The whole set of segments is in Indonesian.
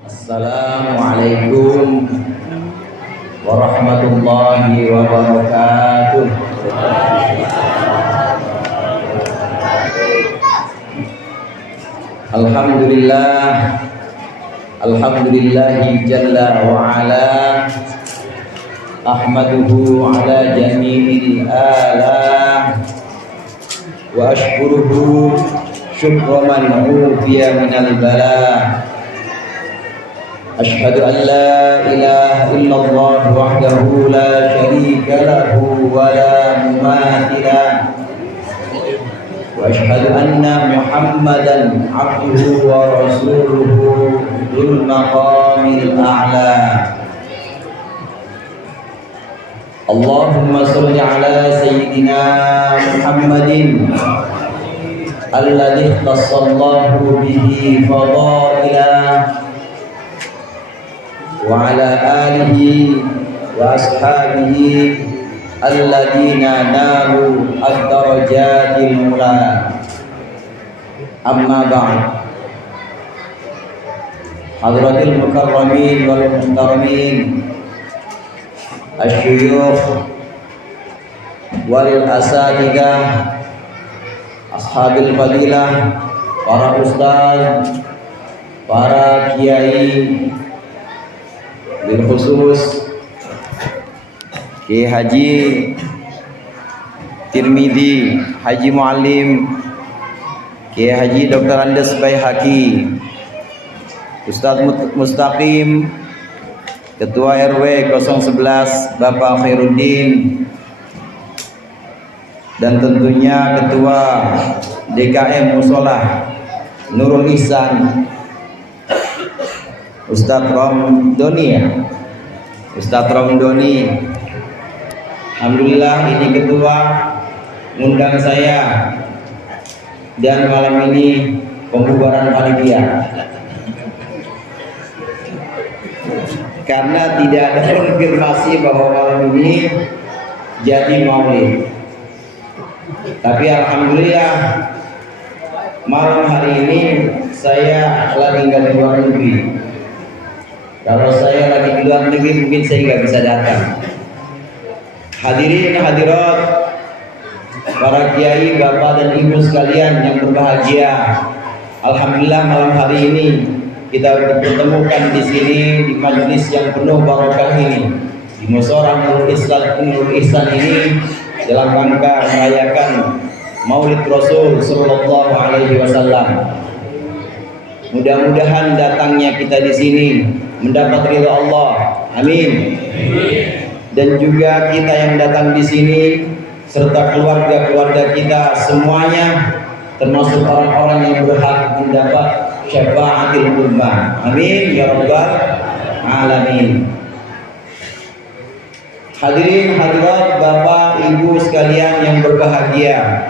Assalamualaikum warahmatullahi wabarakatuh. Alhamdulillah, alhamdulillahi jalla wa ala, ahmaduhu ala jami'il ala, wa ashkuruhu syukra man ufiya minal bala. Ashhadu an la ilaha illallah wahdahu la syarika lahu wa la mumathila, wa ashhadu anna Muhammadan abduhu wa rasuluhu dzul maqamil a'la. Allahumma shalli ala sayyidina Muhammadin alladzi ikhtassallahu bihi fadailah wa ala alihi wa ashabihi alladzina nalu ad-darajatil ula. Amma ba'd. Hadratil mukarramin wal muhtaramin, asyuyukh wal asatidzah, ashabil fadilah, para ustaz, para kiai, bil khusus Kiai Haji Tirmidzi, Haji Muallim, Kiai Haji Dr. Andes Baihaqi, Ustaz Mustaqim, Ketua RW 011 Bapak Khairuddin, dan tentunya Ketua DKM Musolah Nurul Ihsan Ustadz Romdoni ya, Ustadz Romdoni. Alhamdulillah ini ketua ngundang saya, dan malam ini pembubaran panitia karena tidak ada konfirmasi bahwa malam ini jadi maulid. Tapi alhamdulillah malam hari ini saya lagi nggak di luar negeri. Kalau saya lagi di luar negeri mungkin saya nggak bisa datang. Hadirin hadirat, para kiai, bapak dan ibu sekalian yang berbahagia, alhamdulillah malam hari ini kita dipertemukan di sini di majelis yang penuh barokah ini, di Musyawarah Nurul Ihsan ini, dalam rangka merayakan Maulid Rasul Sallallahu Alaihi Wasallam. Mudah-mudahan datangnya kita di sini mendapat ridha Allah, amin. Dan juga kita yang datang di sini serta keluarga-keluarga kita semuanya termasuk orang-orang yang berhak mendapat syafaatil ummah, amin ya rabbal alamin. Hadirin hadirat, bapak ibu sekalian yang berbahagia,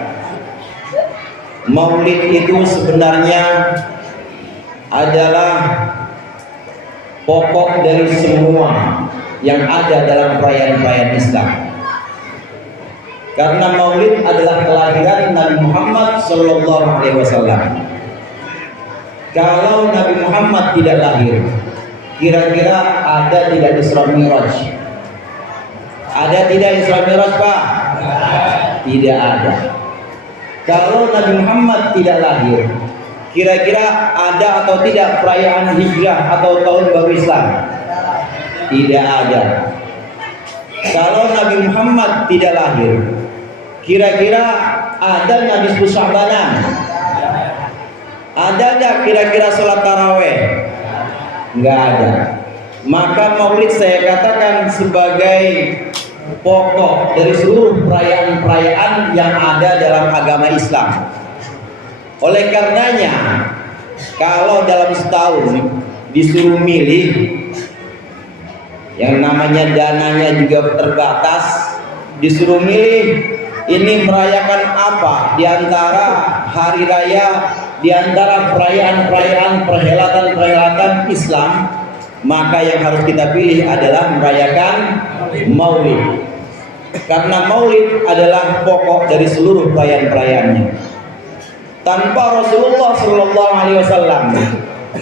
Maulid itu sebenarnya adalah pokok dari semua yang ada dalam perayaan-perayaan Islam. Karena Maulid adalah kelahiran Nabi Muhammad Sallallahu Alaihi Wasallam. Kalau Nabi Muhammad tidak lahir, kira-kira ada tidak Isra Mi'raj? Ada tidak Isra Mi'raj, Pak? Tidak ada. Kalau Nabi Muhammad tidak lahir, kira-kira ada atau tidak perayaan hijrah atau tahun baru Islam? Tidak ada. Kalau Nabi Muhammad tidak lahir, kira-kira ada Nabi Sya'banan? Ada enggak kira-kira sholat taraweh? Enggak ada. Maka Maulid saya katakan sebagai pokok dari seluruh perayaan-perayaan yang ada dalam agama Islam. Oleh karenanya, kalau dalam setahun disuruh milih, yang namanya dananya juga terbatas, disuruh milih ini merayakan apa di antara hari raya, di antara perayaan-perayaan, perhelatan-perhelatan Islam, maka yang harus kita pilih adalah merayakan Maulid. Karena Maulid adalah pokok dari seluruh perayaan-perayaannya. Tanpa Rasulullah Sallallahu Alaihi Wasallam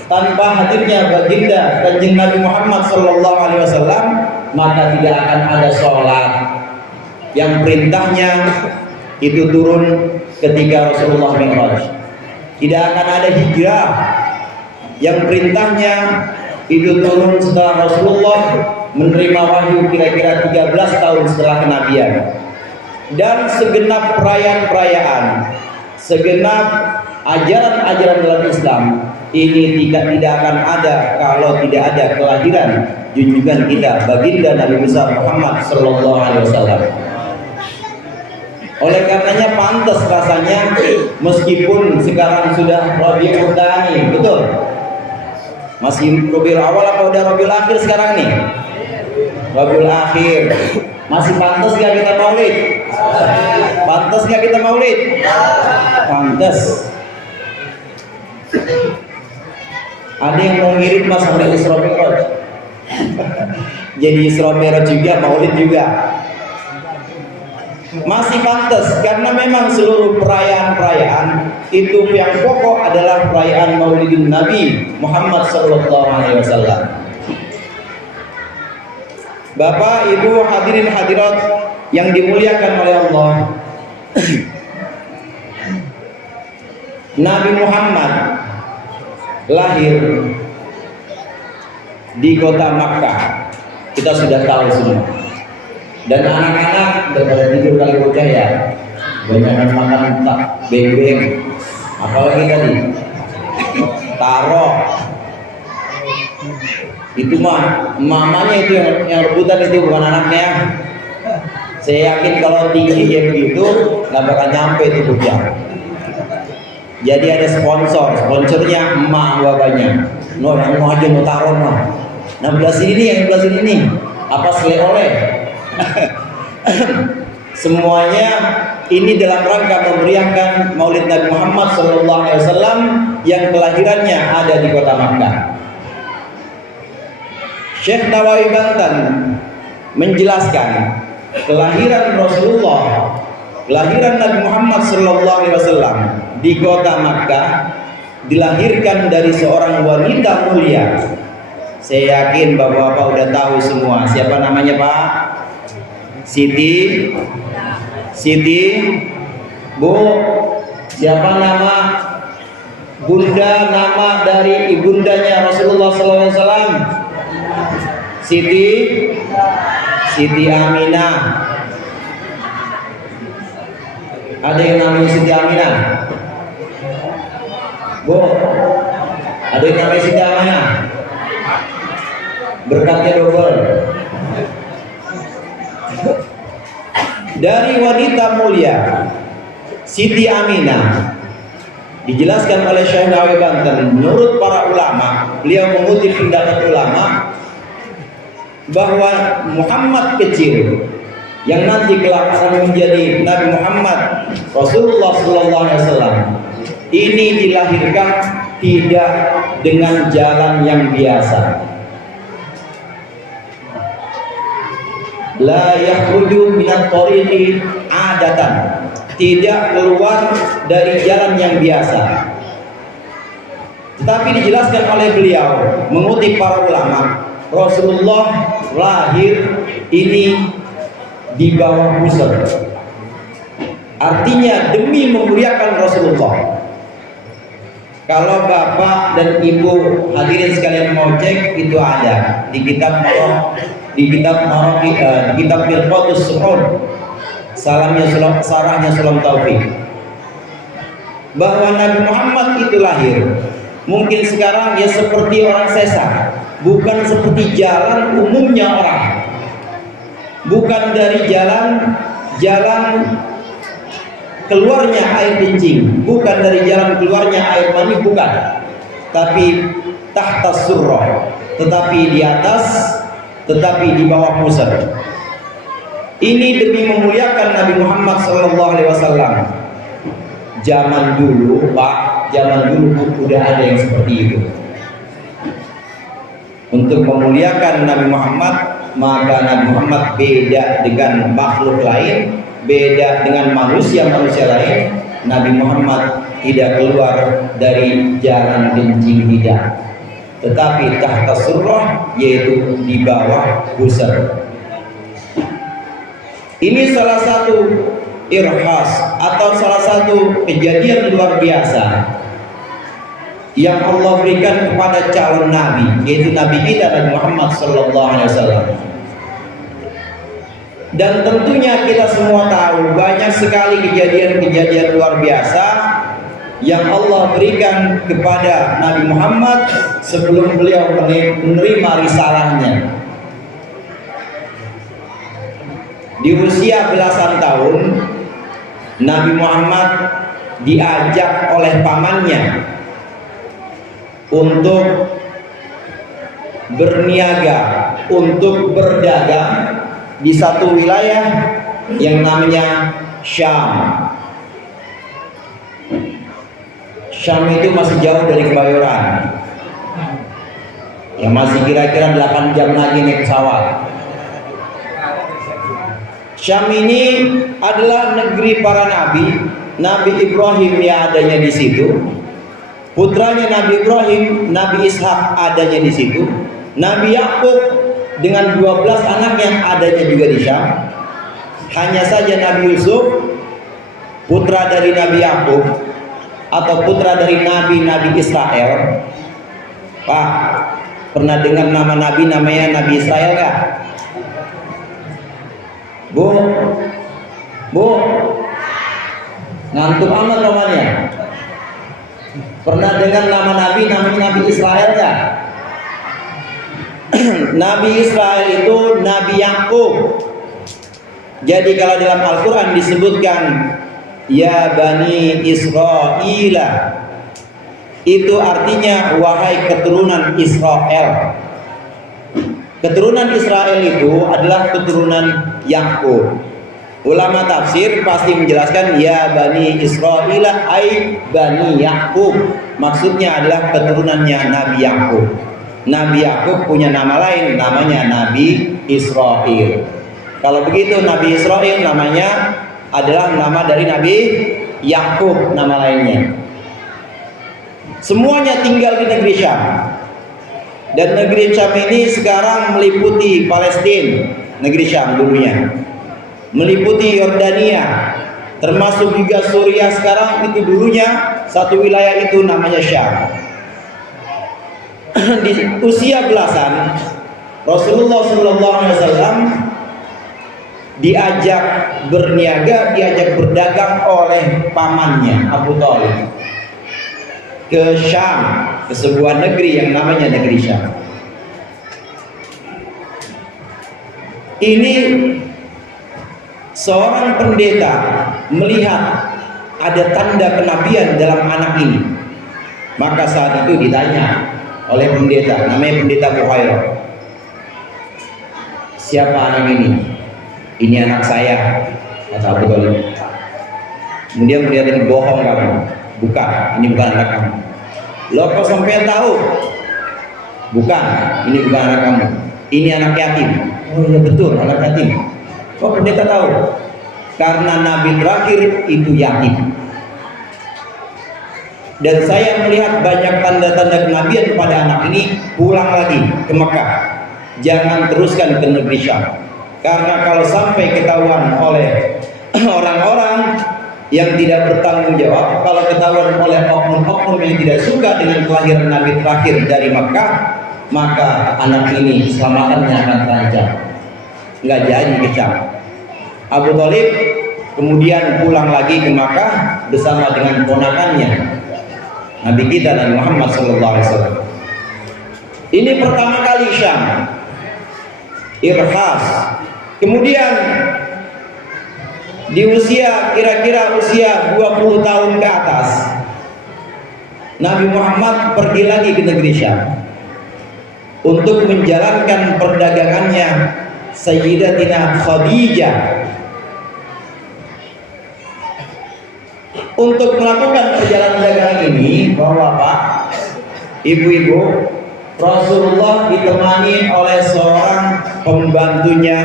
tanpa hadirnya baginda Kanjeng Nabi Muhammad sallallahu alaihi wasallam, maka tidak akan ada sholat yang perintahnya itu turun ketika Rasulullah Mi'raj. Tidak akan ada hijrah yang perintahnya itu turun setelah Rasulullah menerima wahyu kira-kira 13 tahun setelah kenabian. Dan segenap perayaan-perayaan, segenap ajaran-ajaran dalam Islam ini tidak akan ada kalau tidak ada kelahiran junjungan kita baginda Nabi besar Muhammad sallallahu alaihi wasallam. Oleh karenanya pantas rasanya meskipun sekarang sudah Rabiul Tsani, betul? Masih Rabiul Awal apa udah Rabiul Akhir sekarang nih? Rabiul Akhir. Masih pantas gak kita maulid? Pantas gak kita maulid? Pantas. Ada yang mau ngirit mas sampai Isra Mi'raj. Jadi Isra Mi'raj juga, maulid juga. Masih pantas karena memang seluruh perayaan-perayaan itu yang pokok adalah perayaan Maulidin Nabi Muhammad sallallahu alaihi wasallam. Bapak, Ibu, hadirin hadirat yang dimuliakan oleh Allah. Nabi Muhammad lahir di kota Makkah. Kita sudah tahu semua. Dan anak-anak daripada tidur kali bocah ya, banyak makan tak beng-beng. Apalagi tadi taro. Itu mah mamanya itu yang rebutan, itu bukan anaknya. Saya yakin kalau tinggi yang gitu nggak bakal nyampe itu bocah. Jadi ada sponsornya emak bapaknya. No, yang mau aja mau taruh no. Nah belah sini nih, yang belah sini nih. Apa selek-oleh? Semuanya ini dalam rangka memeriahkan Maulid Nabi Muhammad SAW yang kelahirannya ada di kota Makkah. Syekh Nawawi Banten menjelaskan kelahiran Rasulullah, kelahiran Nabi Muhammad SAW di kota Makkah dilahirkan dari seorang wanita mulia. Saya yakin bapak-bapak udah tahu semua siapa namanya Pak? Siti Bu, siapa nama bunda, nama dari ibundanya Rasulullah SAW? Siti Aminah. Ada yang namanya Siti Aminah? Bu, ada yang namanya Siti Aminah? Berkatnya double. Dari wanita mulia Siti Aminah dijelaskan oleh Syekh Nawawi Banten, menurut para ulama, beliau mengutip pendapat ulama bahwa Muhammad kecil yang nanti kelak akan menjadi Nabi Muhammad Rasulullah SAW ini dilahirkan tidak dengan jalan yang biasa. La yakhruju minat thoriqi adatan, tidak keluar dari jalan yang biasa. Tetapi dijelaskan oleh beliau mengutip para ulama, Rasulullah lahir ini di bawah pusar. Artinya demi memuliakan Rasulullah. Kalau bapak dan ibu hadirin sekalian mau cek, itu ada di kitab Mirqatus Suhud, sarahnya Sulam Taufik, bahwa Nabi Muhammad itu lahir mungkin sekarang ya seperti orang sesat, bukan seperti jalan umumnya orang, bukan dari jalan keluarnya air kencing, bukan dari jalan keluarnya air mani, bukan, tapi tahta surrah, tetapi di atas, tetapi di bawah pusat. Ini demi memuliakan Nabi Muhammad SAW. Zaman dulu Pak, zaman dulu udah ada yang seperti itu. Untuk memuliakan Nabi Muhammad, maka Nabi Muhammad beda dengan makhluk lain, beda dengan manusia lain. Nabi Muhammad tidak keluar dari jalan kencing tidak, tetapi tahta surrah, yaitu di bawah pusar. Ini salah satu irhas atau salah satu kejadian luar biasa yang Allah berikan kepada calon nabi, yaitu nabi kita Nabi Muhammad SAW. Dan tentunya kita semua tahu banyak sekali kejadian-kejadian luar biasa yang Allah berikan kepada Nabi Muhammad sebelum beliau menerima risalahnya. Di usia belasan tahun, Nabi Muhammad diajak oleh pamannya untuk berniaga, untuk berdagang di satu wilayah yang namanya Syam. Syam itu masih jauh dari Kebayoran, ya masih kira-kira 8 jam lagi naik pesawat. Syam ini adalah negeri para nabi. Nabi Ibrahim yang adanya di situ, putranya Nabi Ibrahim, Nabi Ishak adanya di situ, Nabi Yakub dengan 12 anak yang adanya juga di Syam. Hanya saja Nabi Yusuf, putra dari Nabi Yakub atau putra dari Nabi Israel. Pak, pernah dengar nama Nabi namanya Nabi Israel nggak? Bu, ngantuk amat namanya. Pernah dengar nama Nabi namanya Nabi Israel nggak? Nabi Israel itu Nabi Yakub. Jadi kalau dalam Al-Quran disebutkan ya Bani Israila, itu artinya wahai keturunan Israel. Keturunan Israel itu adalah keturunan Yakub. Ulama tafsir pasti menjelaskan ya Bani Israila ay Bani Yakub, maksudnya adalah keturunannya Nabi Yakub. Nabi Yakub punya nama lain, namanya Nabi Israel. Kalau begitu Nabi Israel namanya adalah nama dari Nabi Yakub, nama lainnya. Semuanya tinggal di negeri Syam. Dan negeri Syam ini sekarang meliputi Palestina, negeri Syam dulunya, meliputi Yordania, termasuk juga Suriah sekarang. Itu dulunya satu wilayah itu namanya Syam. Di usia belasan, Rasulullah SAW diajak berniaga, diajak berdagang oleh pamannya Abu Thalib ke Syam, ke sebuah negeri yang namanya negeri Syam. Ini seorang pendeta melihat ada tanda kenabian dalam anak ini. Maka saat itu ditanya oleh pendeta, namanya pendeta Buhairah, siapa anak ini? Ini anak saya, kata Abu Thalib. Kemudian pendeta ini, bohong kamu, bukan, ini bukan anak kamu. Lo kok sampai tahu? Bukan, ini bukan anak kamu, ini anak yatim. Oh iya betul, anak yatim. Kok pendeta tahu? Karena nabi terakhir itu yatim. Dan saya melihat banyak tanda-tanda kenabian pada anak ini. Pulang lagi ke Mekah, jangan teruskan ke negeri Syam. Karena kalau sampai ketahuan oleh orang-orang yang tidak bertanggung jawab, kalau ketahuan oleh oknum-oknum yang tidak suka dengan kelahiran nabi terakhir dari Mekah, maka anak ini keselamatannya akan terancam. Nggak jadi ke Syam. Abu Thalib kemudian pulang lagi ke Mekah bersama dengan ponakannya Nabi kita Nabi Muhammad SAW. Ini pertama kali Syam, irhas. Kemudian di usia kira-kira usia 20 tahun ke atas, Nabi Muhammad pergi lagi ke negeri Syam untuk menjalankan perdagangannya Sayyidatina Khadijah. Untuk melakukan perjalanan dagangan ini, Bapak-bapak, Ibu-ibu, Rasulullah ditemani oleh seorang pembantunya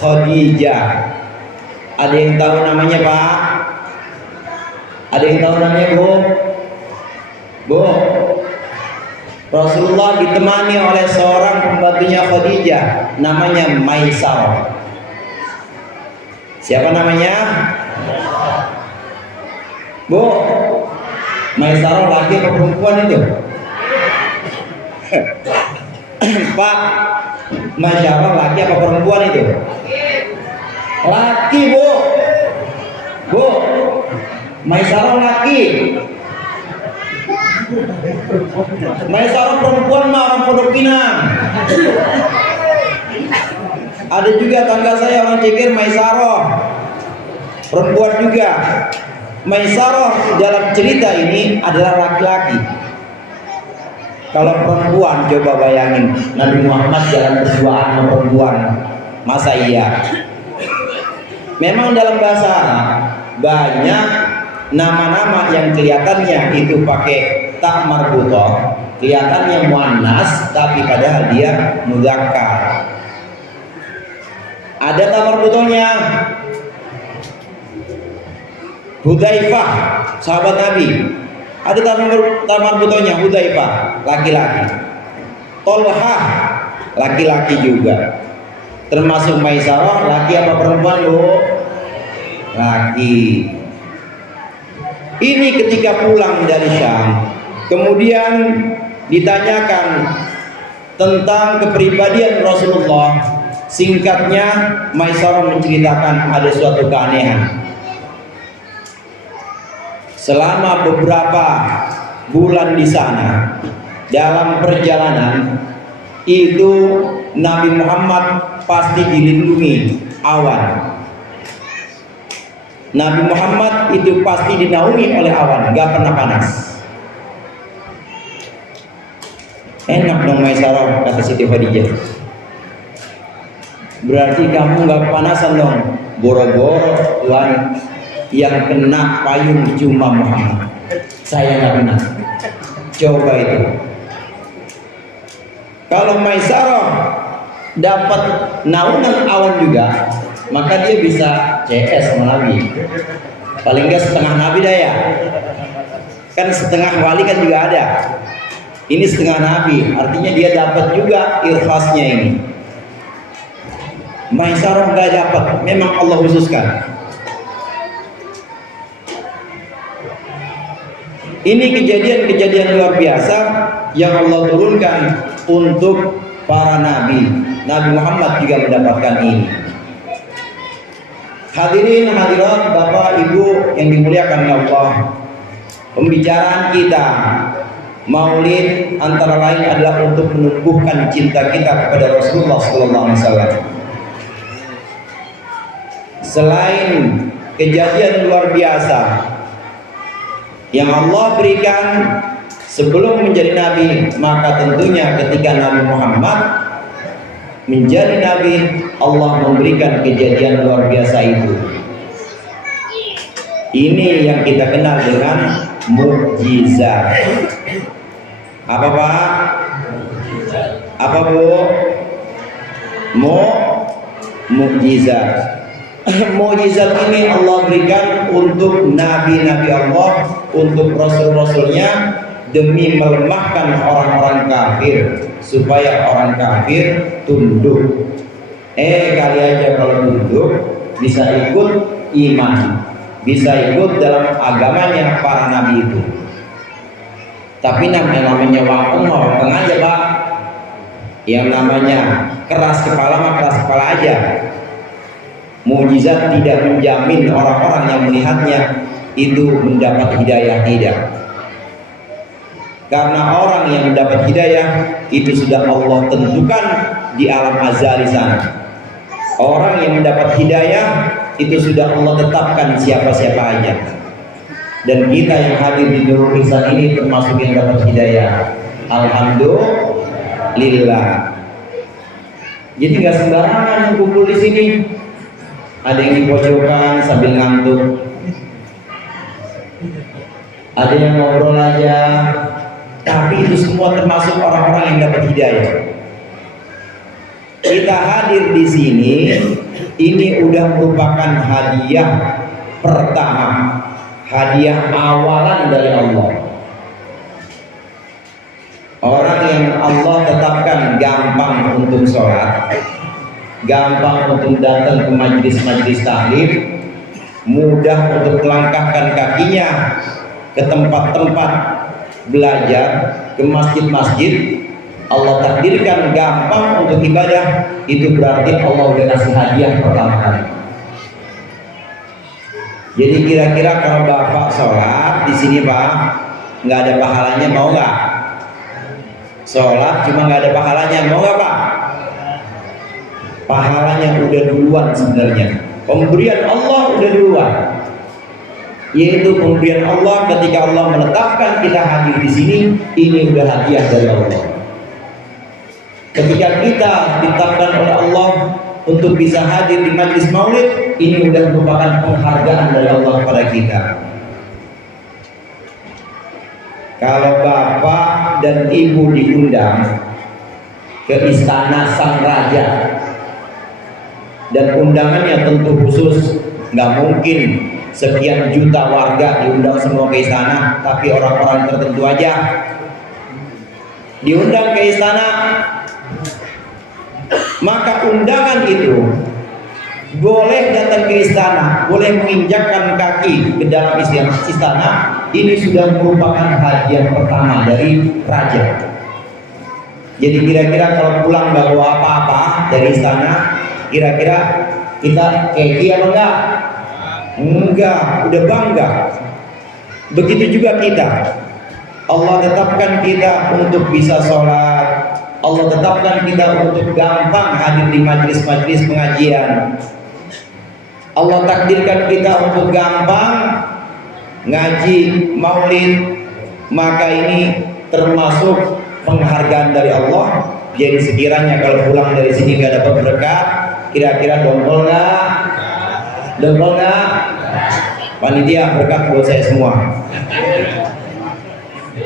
Khadijah. Ada yang tahu namanya, Pak? Ada yang tahu namanya, Bu? Bu, Rasulullah ditemani oleh seorang pembantunya Khadijah, namanya Maisarah. Siapa namanya? Bu, Maisarah laki atau perempuan itu? Pak, Maisarah laki apa perempuan itu? Laki, Bu. Bu, Maisarah laki. Maisarah perempuan mah orang Pondok Pinang. Ada juga tangga saya orang Ceger, Maisarah perempuan juga. Maisarah dalam cerita ini adalah laki-laki. Kalau perempuan, coba bayangin Nabi Muhammad jalan berduaan sama perempuan, masa iya? Memang dalam bahasa Arab banyak nama-nama yang kelihatannya itu pakai tak marbutoh, kelihatannya muannas tapi padahal dia mudzakkar. Ada tak marbutohnya. Hudzaifah, sahabat Nabi, ada tak marbutohnya. Hudzaifah, laki-laki. Tolhah, laki-laki juga. Termasuk Maisarah, laki apa perempuan, Bu? Laki. Ini ketika pulang dari Syam, kemudian ditanyakan tentang kepribadian Rasulullah. Singkatnya, Maisarah menceritakan ada suatu keanehan. Selama beberapa bulan di sana, dalam perjalanan itu Nabi Muhammad pasti dilindungi awan. Nabi Muhammad itu pasti dinaungi oleh awan, gak pernah panas. Enak dong Maisarah, kata Siti Khadijah. Berarti kamu gak kepanasan dong. Boro-boro Tuhan yang kena payung cuma Muhammad, saya gak kena. Coba itu. Kalau Maisarah dapat naungan awan juga, maka dia bisa CS sama Nabi. Paling enggak setengah Nabi dah ya. Kan setengah wali kan juga ada. Ini setengah Nabi, artinya dia dapat juga irfasnya ini. Maisarah enggak dapat, memang Allah khususkan. Ini kejadian-kejadian luar biasa yang Allah turunkan untuk para nabi. Nabi Muhammad juga mendapatkan ini. Hadirin hadirat Bapak Ibu yang dimuliakan Allah, pembicaraan kita Maulid antara lain adalah untuk menumbuhkan cinta kita kepada Rasulullah SAW. Selain kejadian luar biasa yang Allah berikan sebelum menjadi nabi, maka tentunya ketika Nabi Muhammad menjadi nabi, Allah memberikan kejadian luar biasa itu. Ini yang kita kenal dengan mukjizat. Apa Pak? Apa Bu? Mukjizat. Mukjizat ini Allah berikan untuk nabi-nabi Allah, untuk rasul-rasulnya, demi melemahkan orang-orang kafir, supaya orang kafir tunduk. Kali aja kalau tunduk bisa ikut iman, bisa ikut dalam agamanya para nabi itu. Tapi namanya wapeng aja Pak. Yang namanya keras kepala mah keras kepala aja. Mukjizat tidak menjamin orang-orang yang melihatnya itu mendapat hidayah, tidak. Karena orang yang mendapat hidayah itu sudah Allah tentukan di alam azali sana. Orang yang mendapat hidayah itu sudah Allah tetapkan siapa-siapa aja. Dan kita yang hadir di Nurul Ihsan ini termasuk yang dapat hidayah. Alhamdulillah. Jadi nggak sembarangan yang kumpul di sini. Ada yang di pojokan sambil ngantuk, ada yang ngobrol aja, tapi itu semua termasuk orang-orang yang dapat hidayah. Kita hadir di sini, ini udah merupakan hadiah pertama, hadiah awalan dari Allah. Orang yang Allah tetapkan gampang untuk sholat, gampang untuk datang ke majelis-majelis taklim, mudah untuk melangkahkan kakinya ke tempat-tempat belajar, ke masjid-masjid, Allah takdirkan gampang untuk ibadah, itu berarti Allah udah kasih hadiah pertama kali. Jadi kira-kira kalau Bapak sholat di sini Pak, nggak ada pahalanya, mau nggak? Sholat cuma nggak ada pahalanya, mau nggak Pak? Pahalanya udah duluan sebenarnya. Pemberian Allah udah duluan. Yaitu pemberian Allah ketika Allah menetapkan kita hadir di sini, ini udah hadiah dari Allah. Ketika kita ditetapkan oleh Allah untuk bisa hadir di majlis maulid, ini sudah merupakan penghargaan dari Allah kepada kita. Kalau bapak dan ibu diundang ke istana sang raja, dan undangannya tentu khusus, nggak mungkin sekian juta warga diundang semua ke istana, tapi orang-orang tertentu aja diundang ke istana. Maka undangan itu boleh datang ke istana, boleh menginjakkan kaki ke dalam istana, ini sudah merupakan hadiah pertama dari raja. Jadi kira-kira kalau pulang nggak bawa apa-apa dari istana, kira-kira kita keki apa enggak? Enggak, udah bangga. Begitu juga kita. Allah tetapkan kita untuk bisa sholat, Allah tetapkan kita untuk gampang hadir di majlis-majlis pengajian. Allah takdirkan kita untuk gampang ngaji maulid. Maka ini termasuk penghargaan dari Allah. Jadi sekiranya kalau pulang dari sini nggak dapat berkah, kira-kira dongkol nggak? Dongkol nggak? Panitia berkah buat saya semua.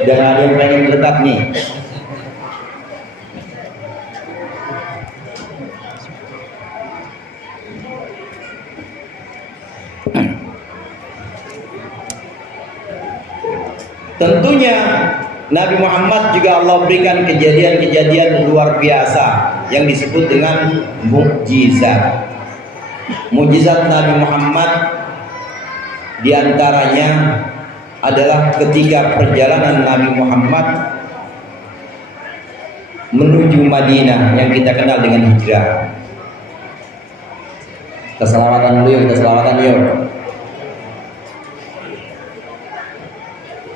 Jangan ada yang pengen berkat nih. Tentunya Nabi Muhammad juga Allah berikan kejadian-kejadian luar biasa yang disebut dengan mukjizat. Mukjizat Nabi Muhammad diantaranya adalah ketika perjalanan Nabi Muhammad menuju Madinah yang kita kenal dengan hijrah. Keselawatan dulu yuk, keselawatan yuk.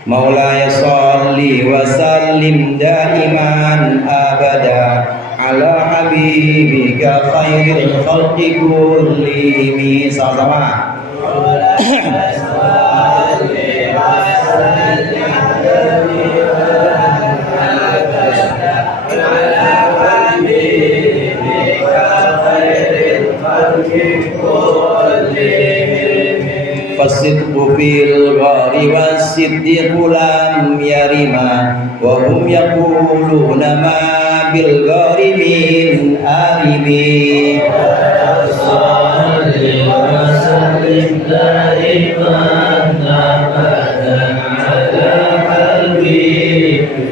Maulaya sholli wa sallim daiman abada ala habibika khairil khalqi kullihim. Sama-sama. Fasidqu fil ghari wasiddiqu lam yarima wa hum yaquluna ma bil ghari min arimi. Salli wa sallim daiman abadan ala habibika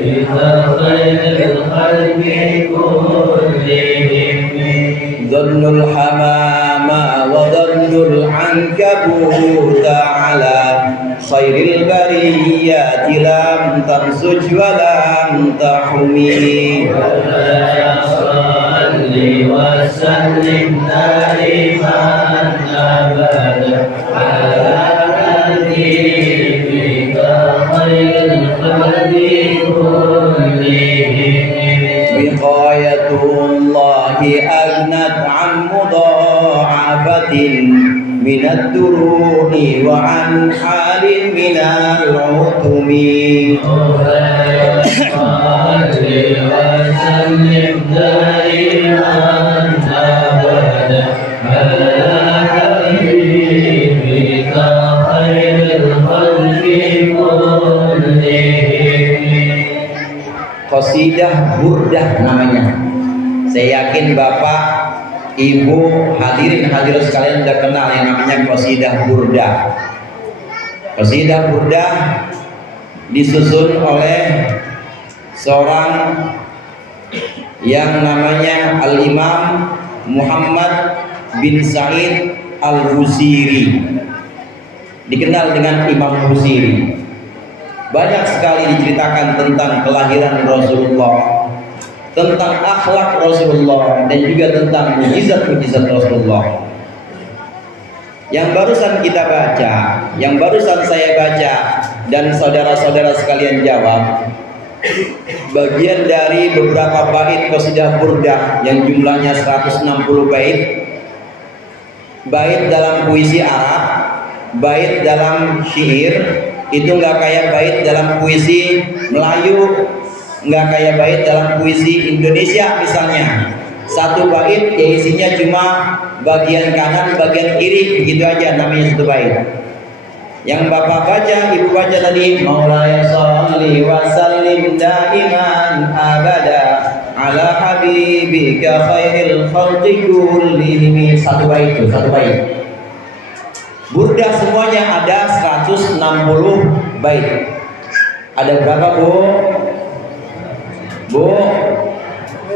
khairil khalqi kullihim. Dhannul hamama wa dhannul ankabut ala khairil bariyati lam tamsuj wa lam tahumi. Salli wa sallim daiman abadan ala habibika khairil khalqi kullihim. Biqayatullahi agnat an mudha'afatin minad duruni wa an halin minal utumi. Salli wa sallim daiman abadan ala habibika khairil khalqi kullihim. Qasidah burdah namanya. Saya yakin Bapak, Ibu, hadirin hadirat sekalian sudah kenal yang namanya qasidah burdah. Qasidah Burdah disusun oleh seorang yang namanya Al-Imam Muhammad bin Sa'id Al-Busiri, dikenal dengan Imam Busiri. Banyak sekali diceritakan tentang kelahiran Rasulullah, tentang akhlak Rasulullah, dan juga tentang mujizat-mujizat Rasulullah. Yang barusan kita baca, yang barusan saya baca dan saudara-saudara sekalian jawab, bagian dari beberapa bait qasidah Burdah yang jumlahnya 160 bait. Bait dalam puisi Arab, bait dalam syair, itu nggak kayak bait dalam puisi Melayu, nggak kayak bait dalam puisi Indonesia misalnya. Satu bait ya isinya cuma bagian kanan, bagian kiri, begitu aja namanya satu bait. Yang bapak baca, ibu baca tadi, Maulaya sholli wa sallim daiman abada ala habibika khairil khalqi kullihim. Satu bait itu, satu bait. Burdah semuanya ada 160 bait. Ada berapa, Bu? Bu?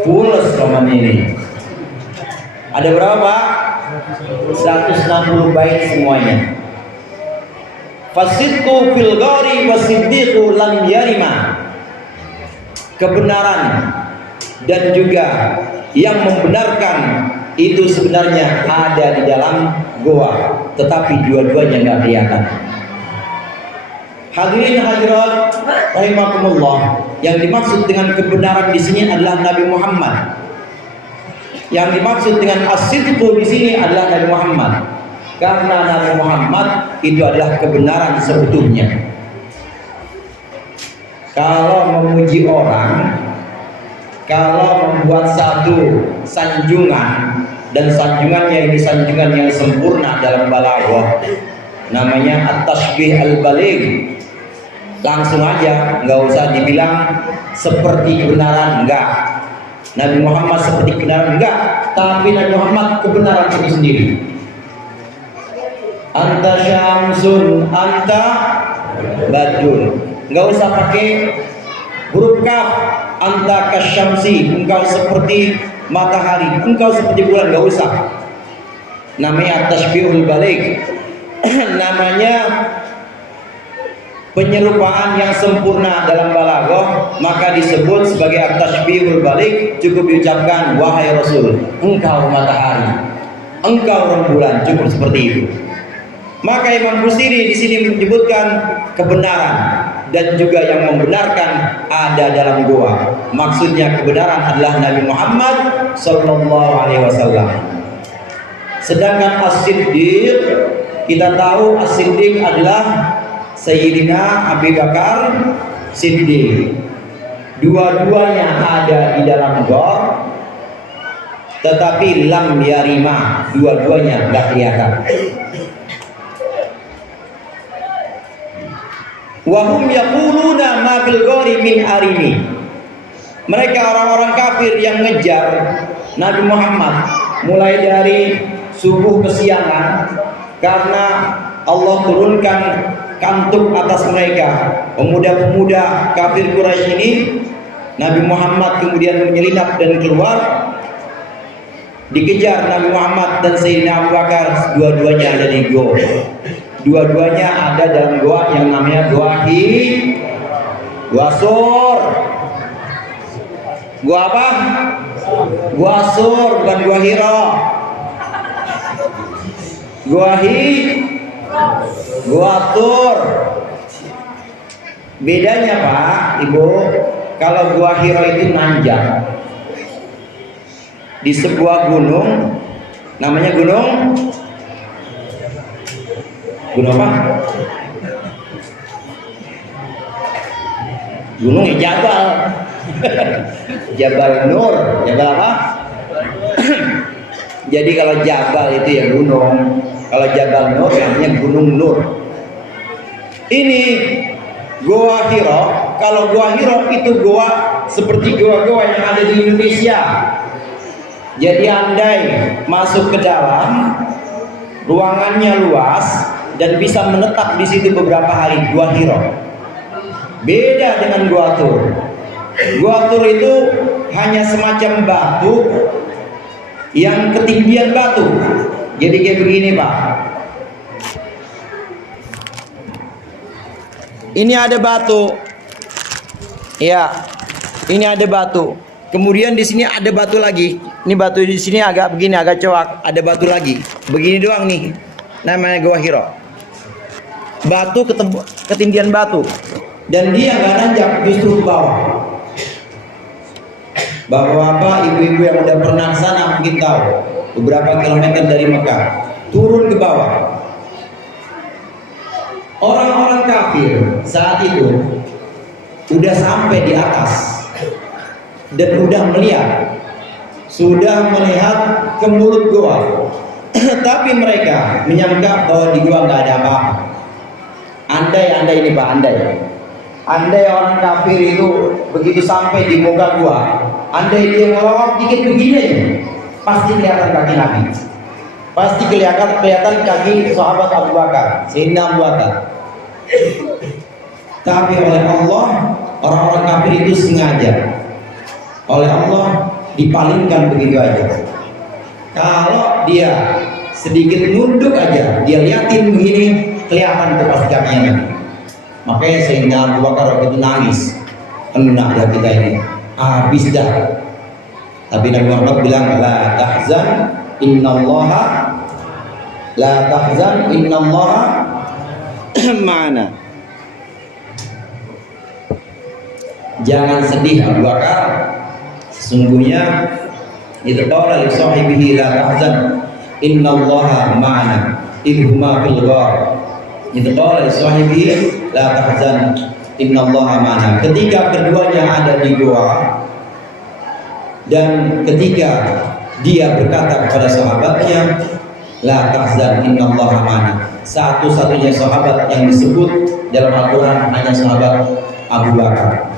Pules roman ini. Ada berapa, Pak? 160 bait semuanya. Fasidqu fil ghari wasiddiqu lam yarima. Kebenaran dan juga yang membenarkan itu sebenarnya ada di dalam goa, tetapi dua-duanya nggak kelihatan. Hadirin hadirat rahimakumullah, yang dimaksud dengan kebenaran di sini adalah Nabi Muhammad. Yang dimaksud dengan as-sidqu di sini adalah Nabi Muhammad. Karena Nabi Muhammad itu adalah kebenaran seutuhnya. Kalau memuji orang, kalau membuat satu sanjungan, dan sanjungannya ini sanjungan yang sempurna dalam balaghah, namanya at-tashbih al-baligh. Langsung aja, nggak usah dibilang seperti kebenaran, enggak. Nabi Muhammad seperti kebenaran, enggak. Tapi Nabi Muhammad kebenaran itu sendiri. Anta syamsun, anta badrun. Nggak usah pakai huruf kaf. Anta kasyamsi, engkau seperti matahari, engkau seperti bulan, nggak usah. Namanya at-tashbihul baligh. Namanya penyerupaan yang sempurna dalam balaghah, maka disebut sebagai at-tashbihul baligh. Cukup diucapkan, wahai Rasul, engkau matahari, engkau rembulan, cukup seperti itu. Maka Imam Busiri di sini menyebutkan kebenaran dan juga yang membenarkan ada dalam goa. Maksudnya kebenaran adalah Nabi Muhammad sallallahu alaihi wasallam. Sedangkan As-Siddiq, kita tahu As-Siddiq adalah Sayyidina Abu Bakar Siddiq. Dua-duanya ada di dalam gor, tetapi lam yarima, dua-duanya tidak kelihatan. Wahum yaquluna ma bil ghori min arimi. Mereka orang-orang kafir yang ngejar Nabi Muhammad mulai dari subuh ke siangan, karena Allah turunkan kantuk atas mereka. Pemuda-pemuda kafir Quraisy ini, Nabi Muhammad kemudian menyelinap dan keluar, dikejar Nabi Muhammad dan Sayyidina Abu Bakar. Dua-duanya ada di goa. Dua-duanya ada dalam goa yang namanya goa Sur. Goa apa? Goa Sur, bukan goa Hira. Goa Sur. Bedanya, Pak, Ibu, kalau goa Hira itu nanjak di sebuah gunung, namanya gunung apa? Gunungnya Jabal. Jabal Nur. Jabal apa? Jadi kalau Jabal itu ya gunung, kalau Jabal Nur namanya Gunung Nur. Ini Goa Hira. Kalau Goa Hira itu goa seperti goa-goa yang ada di Indonesia. Jadi andai masuk ke dalam, ruangannya luas, dan bisa menetap di situ beberapa hari. Gua Hiro beda dengan Gua Tur. Gua Tur itu hanya semacam batu yang ketinggian batu. Jadi kayak begini Pak. Ini ada batu. Ya, ini ada batu. Kemudian di sini ada batu lagi. Ini batu di sini agak begini, agak cowak. Ada batu lagi. Begini doang nih. Namanya Gua Hiro. Batu ketinggian batu. Dan dia nggak nanjak, justru ke bawah. Bapak-bapak, ibu-ibu yang udah pernah ke sana mungkin tahu. Beberapa kilometer dari Mekah, turun ke bawah. Orang-orang kafir saat itu udah sampai di atas. Dan sudah melihat ke mulut gua. Tapi mereka menyangka bahwa di gua nggak ada apa-apa. Andai ini Pak, andai orang kafir itu begitu sampai di muka gua, andai dia ngelawak dikit begini aja, pasti kelihatan kaki Nabi, pasti kelihatan kaki sahabat Abu Bakar, Sayyidina Abu Bakar. Tapi oleh Allah, orang-orang kafir itu sengaja oleh Allah dipalingkan begitu aja. Kalau dia sedikit nunduk aja, dia liatin begini, kelihatan tuh pasti kakinya Nabi. Makanya Sayyidina Abu Bakar waktu itu nangis, kena dah kita ini, habis dah. Tapi Nabi Muhammad bilang, la tahzan innallaha ma'ana. Jangan sedih Abu Bakar. Sesungguhnya itu qala li sahibihi la tahzan innallaha ma'ana idhuma fil ghar. Itu qala li sahibihi la tahzan innallaha ma'ana. Ketika keduanya ada di gua dan ketika dia berkata kepada sahabatnya la tahzan innallaha ma'ana, satu-satunya sahabat yang disebut dalam Al-Quran hanya sahabat Abu Bakar,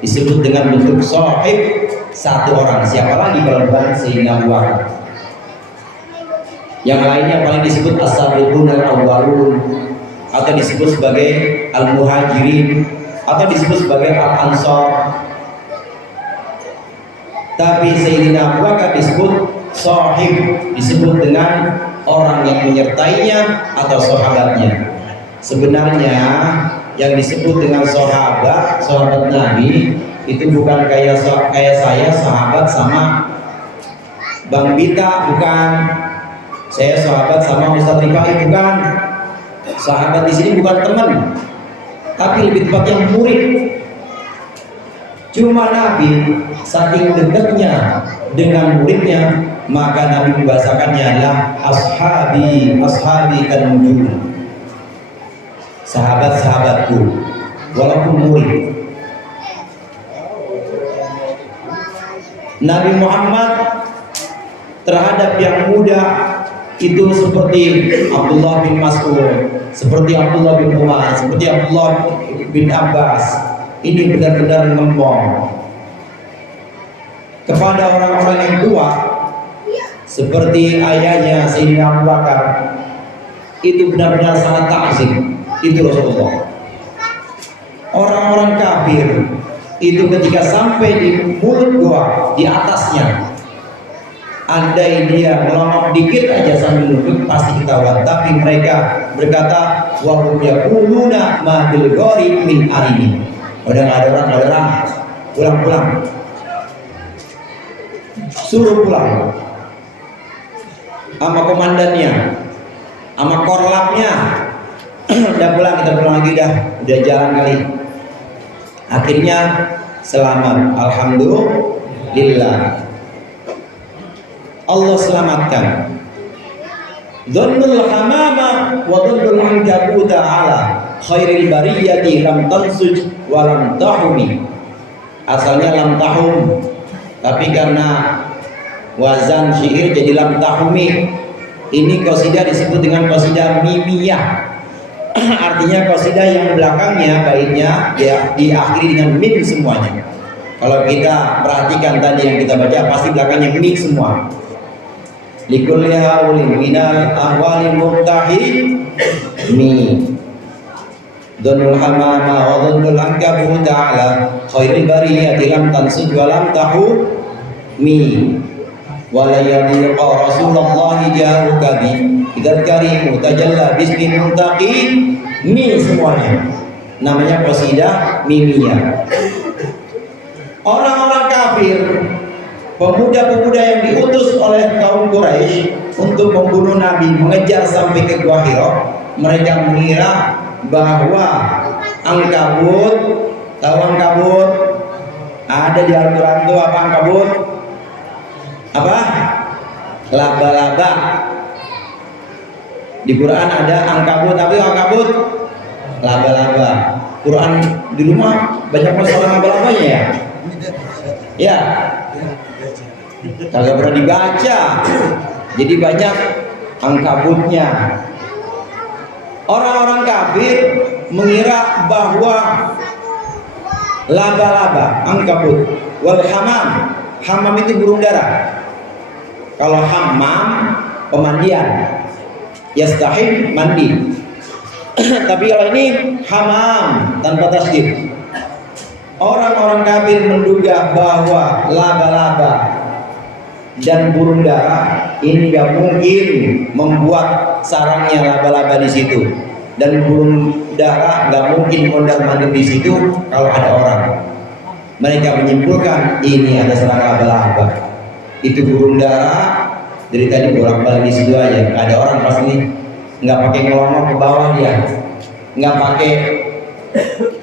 disebut dengan bentuk sahib, satu orang. Siapa lagi kalau bukan Sayyidina Abu Bakar? Yang lainnya paling disebut as-sabiqun al-awwalun, atau disebut sebagai al-muhajirin, atau disebut sebagai al-ansar. Tapi Sayyidina Abu Bakar disebut sahib, disebut dengan orang yang menyertainya atau sahabatnya. Sebenarnya yang disebut dengan sahabat Nabi itu bukan kayak saya sahabat sama Bang Bita, bukan. Saya sahabat sama Ustaz Rifai, bukan. Sahabat di sini bukan teman, tapi lebih tepatnya murid. Cuma Nabi saking dekatnya dengan muridnya, maka Nabi membahasakannya adalah ashabi kan nujum, sahabat-sahabatku, walaupun murid. Nabi Muhammad terhadap yang muda itu seperti Abdullah bin Mas'ud, seperti Abdullah bin Umar, seperti Abdullah bin Abbas. Ini benar-benar ngempong kepada orang-orang yang tua, seperti ayahnya Sayyidina Abu Bakar. Itu benar-benar sangat ta'zim. Itu Rasulullah. Orang-orang kafir itu ketika sampai di mulut gua, di atasnya, andai dia melongok dikit aja sambil duduk pasti ketahuan. Tapi mereka berkata, wa hum yaquluna ma bil ghari min arini. Udah nggak ada orang, pulang. Suruh pulang sama komandannya, sama korlapnya. Udah pulang, kita pulang lagi, udah jalan kali. Akhirnya selamat, alhamdulillah. Allah selamatkan. Dhannul hamama wa dhannul ankabuta ala khairil bariyati lam tansuj wa lam tahumi. Asalnya lam tahum, tapi karena wazan syair jadi lam tahumi. Ini qasidah disebut dengan qasidah mimiyah. Artinya qasidah yang belakangnya baitnya ya diakhiri dengan mim semuanya. Kalau kita perhatikan tadi yang kita baca pasti belakangnya mim semua. likulli haulin minal ahwali muqtahimi Dhanul hamama wa dhanul ankabut ta'ala khairil bariyati lam tansud wa lam tahumi wala yadiqa Rasulullah ja'uka bi idzal karimu tajalla bismi muntaqi mi semuanya namanya qasidah mimiyah. Orang-orang kafir, pemuda-pemuda yang diutus oleh kaum Quraisy untuk membunuh Nabi, mengejar sampai ke Gua Hira, mereka mengira bahwa Ankabut, tahu Ankabut? Ada di Al-Quran itu apa Ankabut? Apa? Laba-laba. Di Quran ada Ankabut, tapi Ankabut laba-laba. Quran di rumah banyak masalah laba-labanya ya? Ya, kagak pernah dibaca. Jadi banyak Ankabutnya. Orang-orang kafir mengira bahwa laba-laba, Ankabut, wal hamam, hamam itu burung dara. Kalau hammam pemandian, yastahim mandi. Tapi kalau ini hamam tanpa tasdid. Orang-orang kafir menduga bahwa laba-laba dan burung dara ini gak mungkin membuat sarangnya laba-laba di situ, dan burung dara gak mungkin mondar-mandir di situ kalau ada orang. Mereka menyimpulkan ini ada sarang laba-laba, itu burung dara dari tadi bolak-balik di situ aja. Ada orang pas ini nggak pakai ngelongok ke bawah, dia nggak pakai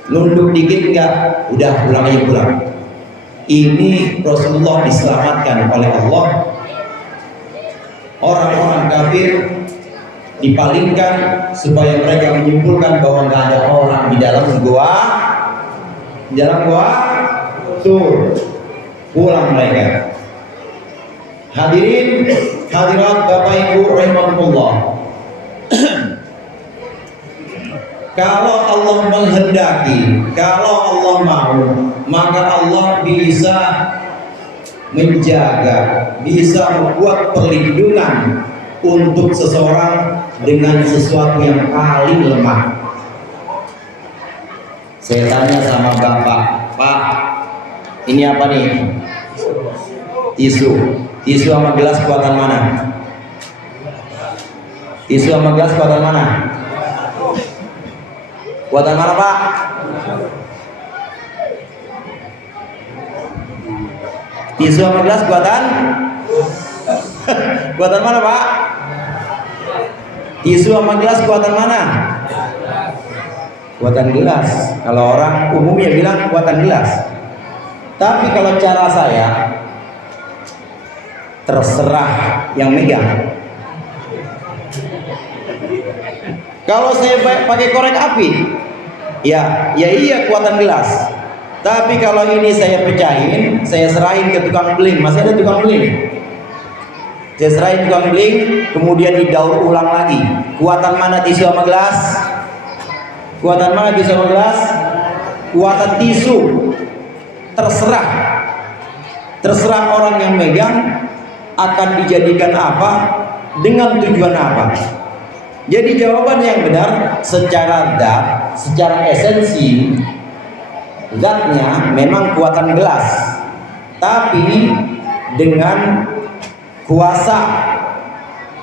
nunduk dikit, nggak, udah pulang aja pulang. Ini Rasulullah diselamatkan oleh Allah. Orang-orang kafir dipalingkan supaya mereka menyimpulkan bahwa nggak ada orang di dalam gua, tuh pulang mereka. Hadirin hadirat Bapak Ibu rahimakumullah. Kalau Allah menghendaki, kalau Allah mau, maka Allah bisa menjaga, bisa membuat perlindungan untuk seseorang dengan sesuatu yang paling lemah. Saya tanya sama Bapak, Pak, ini apa nih? Tisu. Tisu sama gelas kuatan mana? Tisu sama gelas kuatan mana? Kuatan mana, Pak? Tisu sama gelas kuatan? Kuatan mana, Pak? Tisu sama gelas kuatan mana? Kuatan gelas. Kalau orang umumnya bilang kuatan gelas. Tapi kalau cara saya, terserah yang megang. Kalau saya pakai korek api, ya iya kuatan gelas. Tapi kalau ini saya pecahin, saya serahin ke tukang beling. Masih ada tukang beling? Saya serahin tukang beling, kemudian didaur ulang lagi. Kuatan mana tisu sama gelas? Kuatan mana tisu sama gelas? Kuatan tisu. Terserah. Terserah orang yang megang akan dijadikan apa, dengan tujuan apa. Jadi jawaban yang benar secara zat, secara esensi, zatnya memang kuatan gelas, tapi dengan kuasa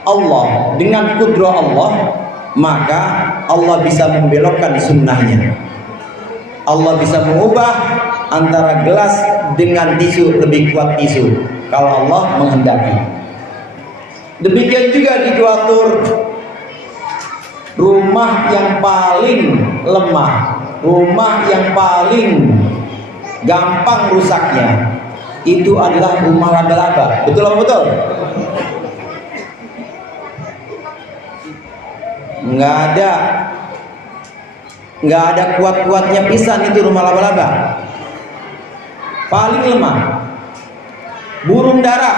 Allah, dengan kudrah Allah, maka Allah bisa membelokkan sunnahnya. Allah bisa mengubah antara gelas dengan tisu lebih kuat tisu kalau Allah menghendaki. Demikian juga di Duatur, rumah yang paling lemah, rumah yang paling gampang rusaknya itu adalah rumah laba-laba. Betul apa betul? Nggak ada kuat-kuatnya pisan itu rumah laba-laba. Paling lemah. Burung dara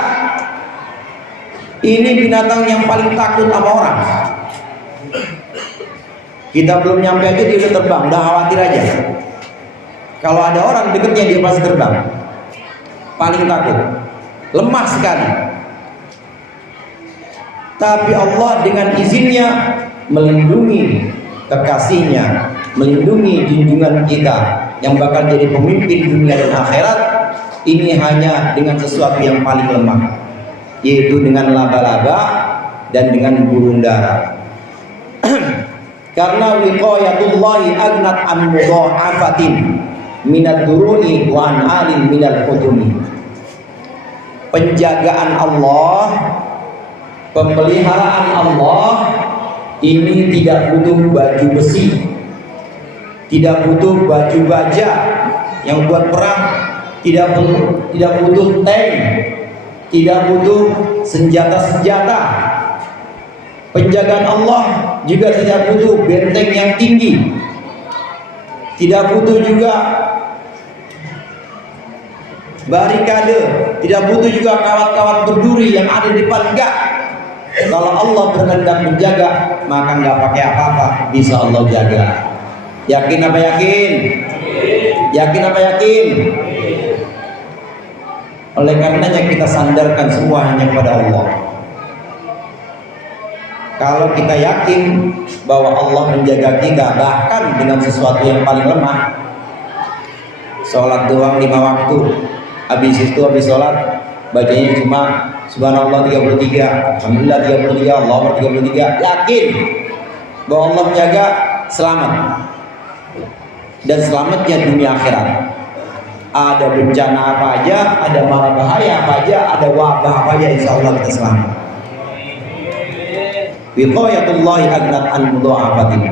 ini binatang yang paling takut sama orang. Kita belum nyampe aja dia udah terbang, udah khawatir aja. Kalau ada orang deketnya dia pasti terbang. Paling takut, lemah sekali. Tapi Allah dengan izinnya melindungi kekasihnya, melindungi junjungan kita yang bakal jadi pemimpin dunia dan akhirat. Ini hanya dengan sesuatu yang paling lemah, yaitu dengan laba-laba dan dengan burung dara. Karena wiqayatullahi agnat an mudha'afatin minad duru'i wa an alin minal hudumi. Penjagaan Allah, pemeliharaan Allah ini tidak butuh baju besi, tidak butuh baju baja yang buat perang, tidak butuh tank, tidak butuh senjata-senjata. Penjagaan Allah juga tidak butuh benteng yang tinggi, tidak butuh juga barikade, tidak butuh juga kawat-kawat berduri yang ada di depan. Enggak. Kalau Allah berkehendak menjaga, maka nggak pakai apa-apa, bisa Allah jaga. Yakin apa yakin? Yakin apa yakin? Oleh karenanya kita sandarkan semua hanya kepada Allah. Kalau kita yakin bahwa Allah menjaga kita bahkan dengan sesuatu yang paling lemah, sholat doang 5 waktu, habis sholat bacanya cuma subhanallah 33, alhamdulillah 33, Allah 33, yakin bahwa Allah menjaga, selamat. Dan selamatnya dunia akhirat. Ada bencana apa aja, ada mara bahaya apa aja, ada wabah apa aja, insya Allah kita selamat. Wiqayatullahi agnat an mudha'afatin.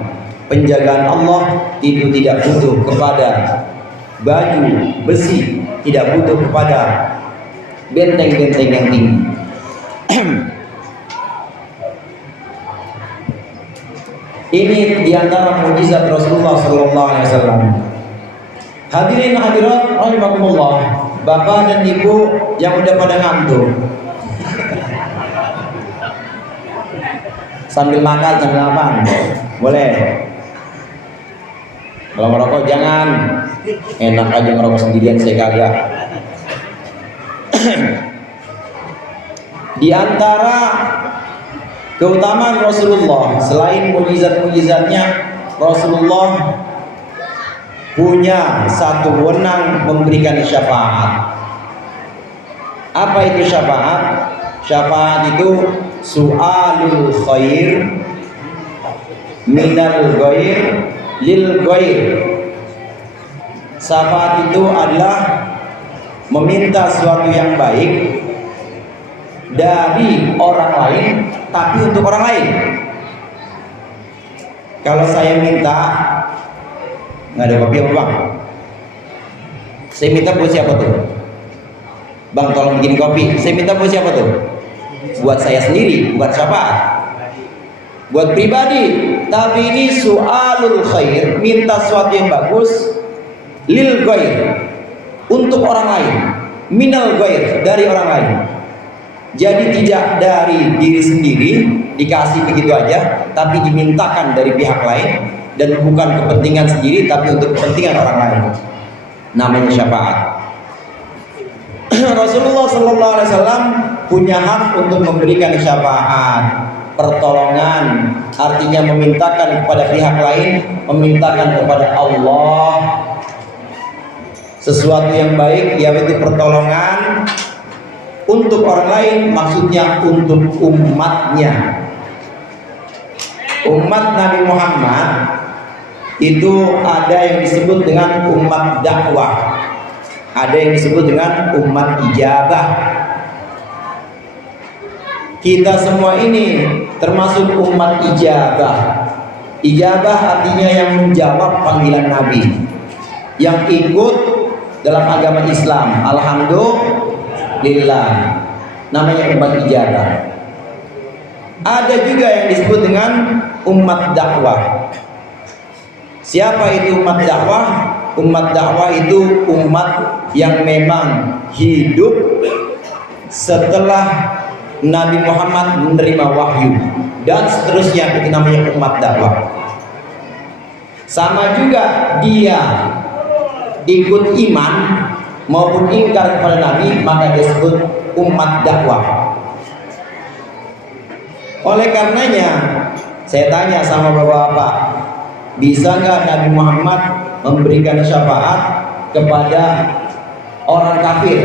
Penjagaan Allah itu tidak butuh kepada baju besi, tidak butuh kepada benteng-benteng yang tinggi. Ini diantara mukjizat Rasulullah Sallallahu Alaihi Wasallam. Hadirin hadirat rahimakumullah, bapak dan ibu yang udah pada ngantuk, sambil makan sambil apa? Boleh. Kalau merokok jangan, enak aja ngerokok sendirian, saya kagak. Di antara keutamaan Rasulullah, selain mukjizat-mukjizatnya, Rasulullah punya satu wewenang memberikan syafaat. Apa itu syafaat? Syafaat itu su'alul khair minal ghair lil ghair. Syafaat itu adalah meminta sesuatu yang baik dari orang lain tapi untuk orang lain. Kalau saya minta, nggak ada kopi apa bang? Saya minta buat siapa tuh? Bang tolong bikin kopi. Saya minta buat siapa tuh? Buat saya sendiri, buat siapa? Buat pribadi. Tapi ini su'alul khair, minta sesuatu yang bagus lil ghair, untuk orang lain, minal ghair, dari orang lain. Jadi tidak dari diri sendiri dikasih begitu aja, tapi dimintakan dari pihak lain, dan bukan kepentingan sendiri tapi untuk kepentingan orang lain. Namanya syafaat. Rasulullah Sallallahu Alaihi Wasallam punya hak untuk memberikan syafaat, pertolongan, artinya memintakan kepada pihak lain, memintakan kepada Allah sesuatu yang baik, yaitu pertolongan untuk orang lain, maksudnya untuk umatnya. Umat Nabi Muhammad itu ada yang disebut dengan umat dakwah, ada yang disebut dengan umat ijabah. Kita semua ini termasuk umat ijabah. Ijabah artinya yang menjawab panggilan Nabi, yang ikut dalam agama Islam. Alhamdulillah, namanya umat ijabah. Ada juga yang disebut dengan umat dakwah. Siapa itu umat dakwah? Umat dakwah itu umat yang memang hidup setelah Nabi Muhammad menerima wahyu dan seterusnya, itu namanya umat dakwah. Sama juga dia ikut iman maupun ingkar kepada Nabi, maka disebut umat dakwah. Oleh karenanya saya tanya sama bapak-bapak, bisa nggak Nabi Muhammad memberikan syafaat kepada orang kafir?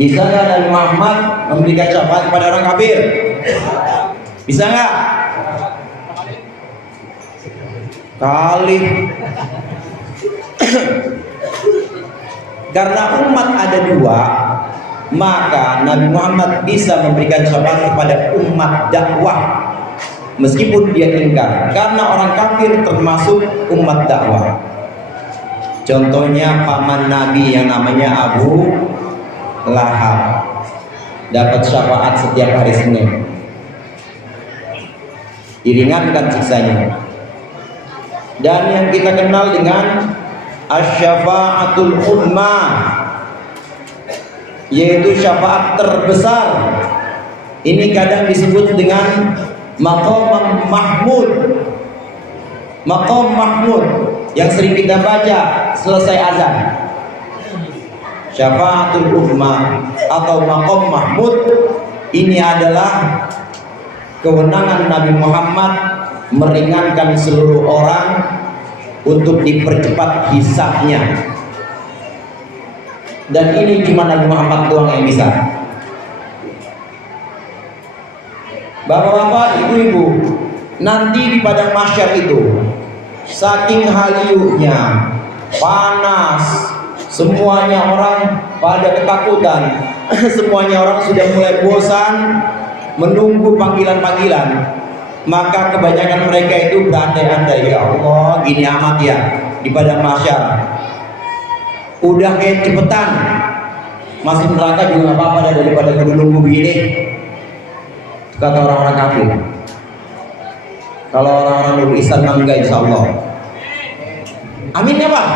Bisa nggak Nabi Muhammad memberikan syafaat kepada orang kafir? Bisa nggak? Kali. Karena umat ada dua, maka Nabi Muhammad bisa memberikan syafaat kepada umat dakwah meskipun dia ingkar, karena orang kafir termasuk umat dakwah. Contohnya paman Nabi yang namanya Abu Lahab dapat syafaat setiap hari Senin, diringankan siksanya. Dan yang kita kenal dengan asy-syafa'atul uzma, yaitu syafaat terbesar. Ini kadang disebut dengan maqam mahmud. Maqam mahmud yang sering kita baca selesai azan. Syafa'atul uzma atau maqam mahmud ini adalah kewenangan Nabi Muhammad meringankan seluruh orang untuk dipercepat hisabnya. Dan ini cuma Nabi Muhammad doang yang bisa. Bapak-bapak, ibu-ibu, nanti di padang mahsyar itu saking haliunya, panas, semuanya orang pada ketakutan, semuanya orang sudah mulai bosan menunggu panggilan-panggilan. Maka kebanyakan mereka itu berandai-andai, ya Allah, gini amat ya di padang mahsyar. Udah kayak cepetan masuk neraka juga nggak apa-apa daripada kudu nunggu begini, kata orang-orang kafir. Kalau orang-orang nunggu Islam enggak, insya Allah. Amin ya Pak.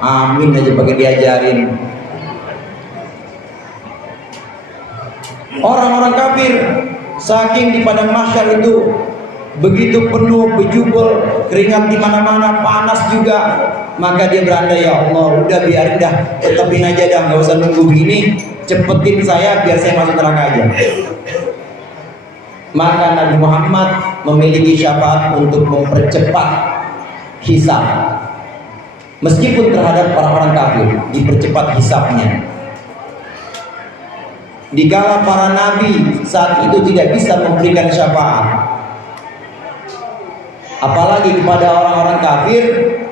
Amin aja pakai diajarin. Orang-orang kafir saking di padang mahsyar itu begitu penuh, bejubel, keringat di mana-mana, panas juga, maka dia berandai, ya Allah, udah biarin dah, tetepin aja dah, nggak usah nunggu begini, cepetin saya biar saya masuk neraka aja. Maka Nabi Muhammad memiliki syafaat untuk mempercepat hisab, meskipun terhadap orang-orang kafir dipercepat hisabnya. Dikala para nabi saat itu tidak bisa memberikan syafaat, apalagi kepada orang-orang kafir,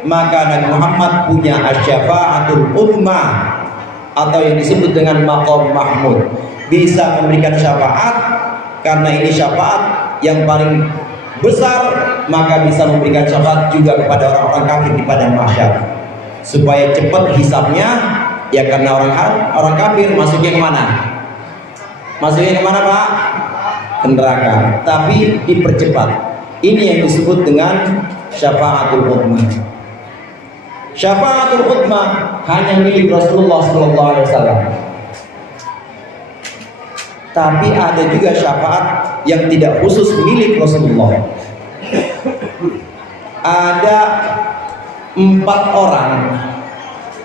maka Nabi Muhammad punya asy-syafa'atul uzma atau yang disebut dengan maqam mahmud, bisa memberikan syafaat. Karena ini syafaat yang paling besar, maka bisa memberikan syafaat juga kepada orang-orang kafir di padang mahsyar supaya cepat hisabnya. Ya karena orang kafir masuknya kemana? Masuknya kemana Pak? Ke neraka, tapi dipercepat. Ini yang disebut dengan syafa'atul uzma. Syafa'atul uzma hanya milik Rasulullah SAW. Tapi ada juga syafaat yang tidak khusus milik Rasulullah. Ada 4 orang,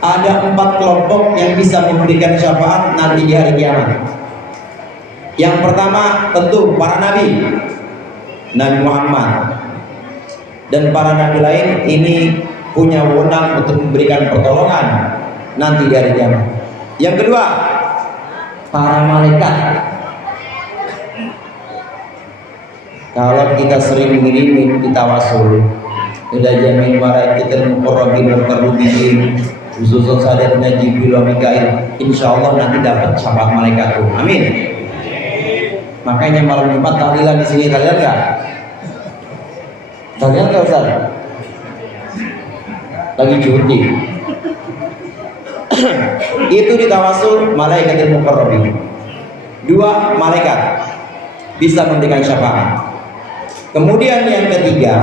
ada 4 kelompok yang bisa memberikan syafaat nanti di hari kiamat. Yang pertama tentu para nabi, Nabi Muhammad dan para nabi lain ini punya wewenang untuk memberikan pertolongan nanti di hari kiamat. Yang kedua, para malaikat. Kalau kita sering ngirimin kita wasul, udah jamin malaikatul muqarrabin wal muqarrabin, khususun sadatnya Jibril wa Mikail, insyaallah nanti dapat syafaat malaikat tuh. Amin. Makanya malam Jumat tahlilan di sini, kalian nggak? Kalian nggak Ustaz? Lagi cuti. Itu ditawasul malaikatul muqarrabin. 2 malaikat bisa memberikan syafaat. Kemudian yang ketiga,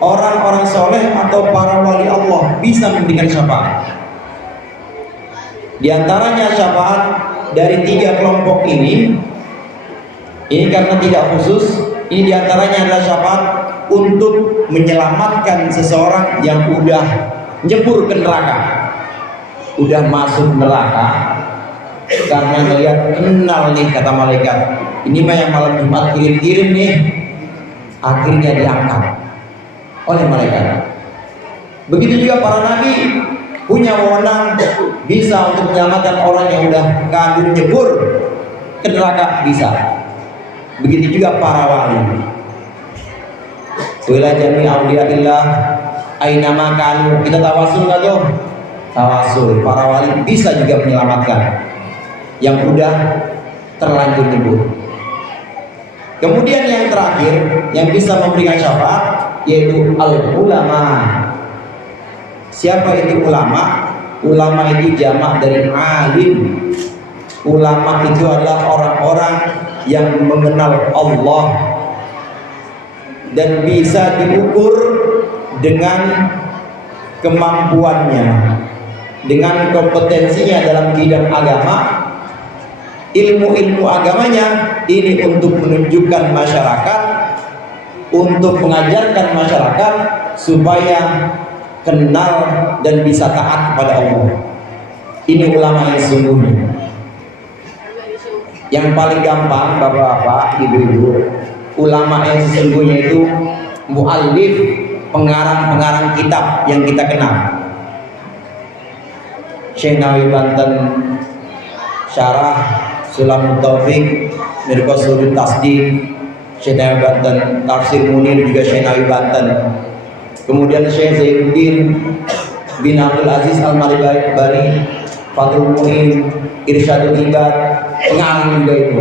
orang-orang soleh atau para wali Allah bisa memberikan syafaat. Di antaranya syafaat dari 3 kelompok ini karena tidak khusus, ini diantaranya adalah syafaat untuk menyelamatkan seseorang yang udah nyebur ke neraka, udah masuk neraka, karena melihat kenal nih kata malaikat, ini mah yang malam Jumat kirim-kirim nih, akhirnya diangkat oleh malaikat. Begitu juga para nabi punya wewenang bisa untuk menyelamatkan orang yang udah kandung nyebur ke neraka, bisa. Begitu juga para wali. Wala jami auliyaillah aina ma kanu. Kita tawasul enggak tuh? Tawasul. Para wali bisa juga menyelamatkan yang udah terlanjur nyebur. Kemudian yang terakhir yang bisa memberikan syafaat yaitu al-ulama. Siapa itu ulama? Ulama itu jamak dari alim. Ulama itu adalah orang-orang yang mengenal Allah dan bisa diukur dengan kemampuannya, dengan kompetensinya dalam bidang agama, ilmu-ilmu agamanya ini untuk menunjukkan masyarakat, untuk mengajarkan masyarakat supaya kenal dan bisa taat kepada Allah. Ini ulama yang sesungguhnya. Yang paling gampang bapak-bapak, ibu-ibu, ulama yang sesungguhnya itu muallif, pengarang-pengarang kitab yang kita kenal. Syekh Nawawi Banten Syarah Sulamut Taufik, Mirqasul Tasdiq, Syekh Nawawi Banten Tafsir Munir juga Syekh Nawawi Banten. Kemudian Syekh Zainuddin bin Abdul Aziz Al-Maribari, Fathul Mu'in, Irsyadul Ibad, pengarang juga itu.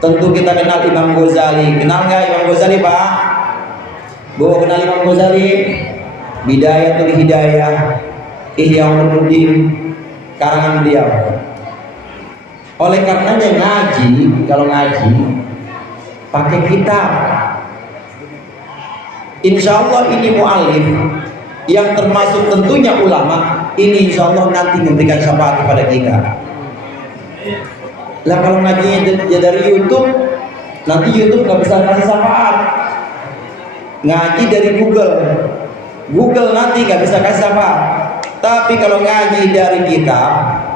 Tentu kita kenal Imam Ghazali. Kenal nggak Imam Ghazali, Pak? Bu, kenal Imam Ghazali? Bidayatul Hidayah, Ihya Ulumuddin, karangan beliau. Oleh karenanya ngaji, kalau ngaji pakai kitab. Insya Allah ini mu'alif yang termasuk tentunya ulama, ini insya Allah nanti memberikan syafaat kepada kita. Lah kalau ngajinya ya dari YouTube, nanti YouTube nggak bisa kasih syafaat. Ngaji dari Google nanti nggak bisa kasih syafaat. Tapi kalau ngaji dari kitab,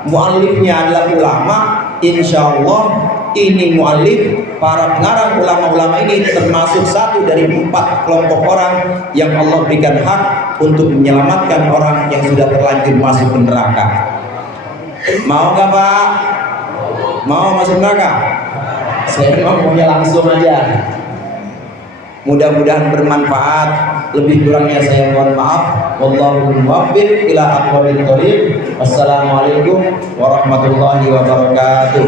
mu'alifnya adalah ulama, insya Allah ini mu'alif, para pengarang ulama-ulama ini termasuk satu dari 4 kelompok orang yang Allah berikan hak untuk menyelamatkan orang yang sudah terlanjur masuk ke neraka. Mau nggak Pak? Mau masuk neraka? Saya ngomongnya langsung aja. Mudah-mudahan bermanfaat. Lebih kurangnya saya mohon maaf. Wallahu muwaffiq ila aqwamit thoriq. Wassalamualaikum warahmatullahi wabarakatuh.